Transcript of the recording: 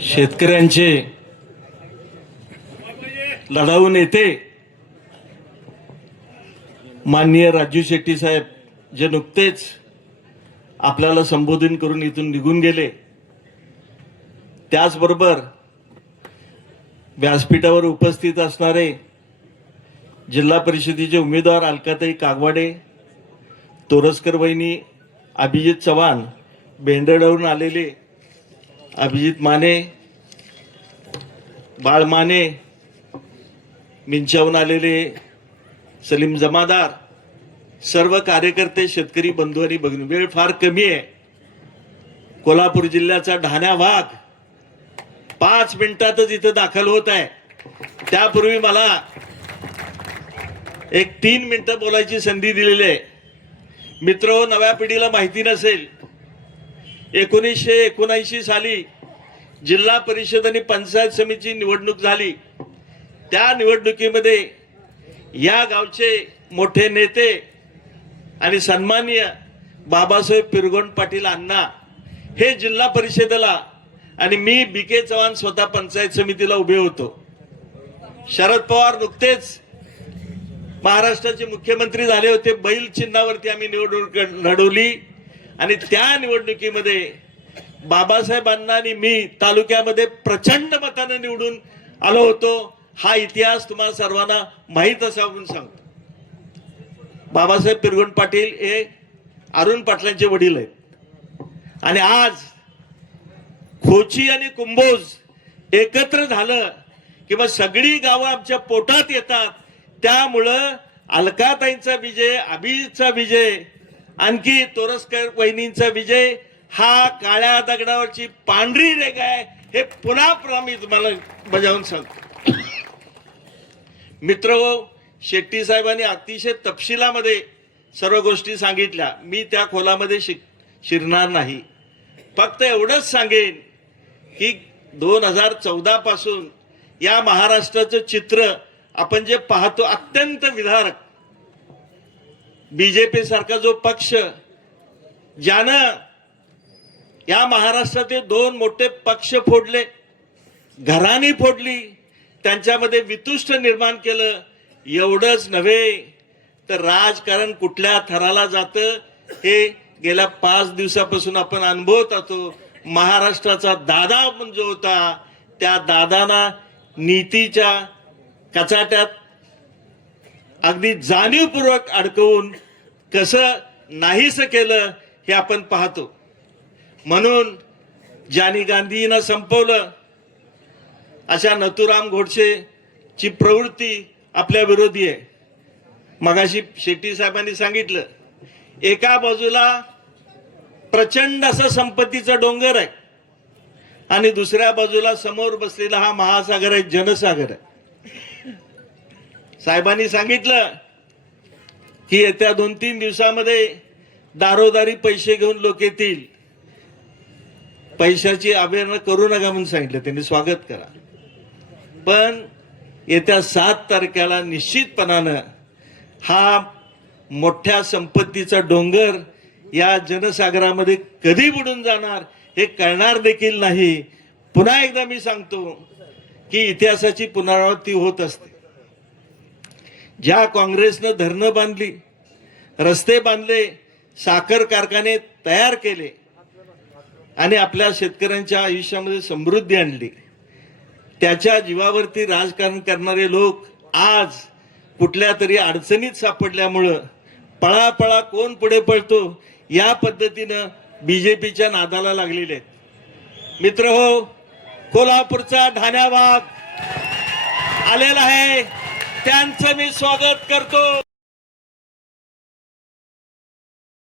शेतकऱ्यांचे लढाऊ नेते माननीय राजू शेट्टी साहेब जे नुकतेच आपल्याला संबोधन करून इथून निघून गेले, त्याचबरोबर व्यासपीठावर उपस्थित असणारे जिल्हा परिषदेचे उमेदवार अलकाताई कागवाडे, तोरसकर वहिनी, अभिजित चव्हाण, बेंडळवरून आलेले अभिजित माने, बाळ माने, मिंचावून आलेले सलीम जमादार, सर्व कार्यकर्ते, शेतकरी बंधू आणि भगिनी, वेळ फार कमी आहे. कोल्हापूर जिल्ह्याचा ढाण्या वाघ 5 मिनिटातच इथं दाखल होत आहे. त्यापूर्वी मला एक 3 मिनिटं बोलायची संधी दिलेली आहे. मित्र, नव्या पिढीला माहिती नसेल, 1979 साली जिल्हा परिषद आणि पंचायत समितीची निवडणूक झाली. त्या निवडणुकीमध्ये या गावचे मोठे नेते आणि सन्माननीय बाबासाहेब पिरगोंड पाटील अण्णा हे जिल्हा परिषदेला आणि मी BK चव्हाण स्वतः पंचायत समितीला उभे होतो. शरद पवार नुकतेच महाराष्ट्राचे मुख्यमंत्री झाले होते. बैल चिन्हावरती आम्ही निवडणूक लढवली आणि त्या निवडणुकीमध्ये बाबासाहेबांना आणि मी तालुक्यामध्ये प्रचंड मताने निवडून आलो होतो. हा इतिहास तुम्हाला सर्वांना माहीत असावा म्हणून सांगतो. बाबासाहेब पिरगोंड पाटील हे अरुण पाटलांचे वडील आहेत आणि आज खोची आणि कुंभोज एकत्र झालं किंवा सगळी गावं आमच्या पोटात येतात. त्यामुळं अलकाताईंचा विजय, अभिजितचा विजय, आणखी तोरसकर वहिनींचा विजय हा काळ्या दगडावरची पांढरी रेघ आहे. हे पुन्हा मी तुम्हाला बजावून सांगतो. मित्र, शेट्टी साहेबांनी अतिशय तपशिलामध्ये सर्व गोष्टी सांगितल्या. मी त्या खोलामध्ये शिरणार नाही. फक्त एवढंच सांगेन की 2014 पासून या महाराष्ट्राचं चित्र आपण जे पाहतो, अत्यंत विदारक. BJP सारखा जो पक्ष ज्यानं या महाराष्ट्रातील 2 मोठे पक्ष फोडले, घराणी फोडली, त्यांच्यामध्ये वितुष्ट निर्माण केलं, एवढंच नव्हे तर राजकारण कुठल्या थराला जातं हे गेल्या 5 दिवसापासून आपण अनुभवत होतो. महाराष्ट्राचा दादा म्हणजे होता, त्या दादाना नीतीच्या कचाट्यात अगदी जाणीवपूर्वक अडकवून कसं नाहीसं केलं हे आपण पाहतो. म्हणून ज्यांनी गांधींना संपवलं अशा नथुराम गोडसेची प्रवृत्ती आपल्या विरोधी आहे. मगाशी शेट्टी साहेबांनी सांगितलं, एका बाजूला प्रचंड असं संपत्तीचा डोंगर आहे आणि दुसऱ्या बाजूला समोर बसलेला हा महासागर आहे, जनसागर आहे. साहेबांनी सांगितलं की येत्या 2-3 दिवसामध्ये दारोदारी पैसे घेऊन लोक येतील. पैशाची अवहेलना करू नका म्हणून सांगितलं त्यांनी, स्वागत करा. पण येत्या 7 तारखेला निश्चितपणानं हा मोठ्या संपत्तीचा डोंगर या जनसागरामध्ये कधी बुडून जाणार हे कळणार देखील नाही. पुन्हा एकदा मी सांगतो की इतिहासाची पुनरावृत्ती होत असते. ज्या काँग्रेसनं धरणं बांधली, रस्ते बांधले, साखर कारखाने तयार केले आणि आपल्या शेतकऱ्यांच्या आयुष्यामध्ये समृद्धी आणली, त्याच्या जीवावरती राजकारण करणारे लोक आज कुठल्या तरी अडचणीत सापडल्यामुळं पळापळा कोण पुढे पळतो या पद्धतीनं BJPच्या नादाला लागलेले आहेत. मित्र हो, कोल्हापूरचा ढाण्या वाघ आलेला आहे, त्यांचं मी स्वागत करतो.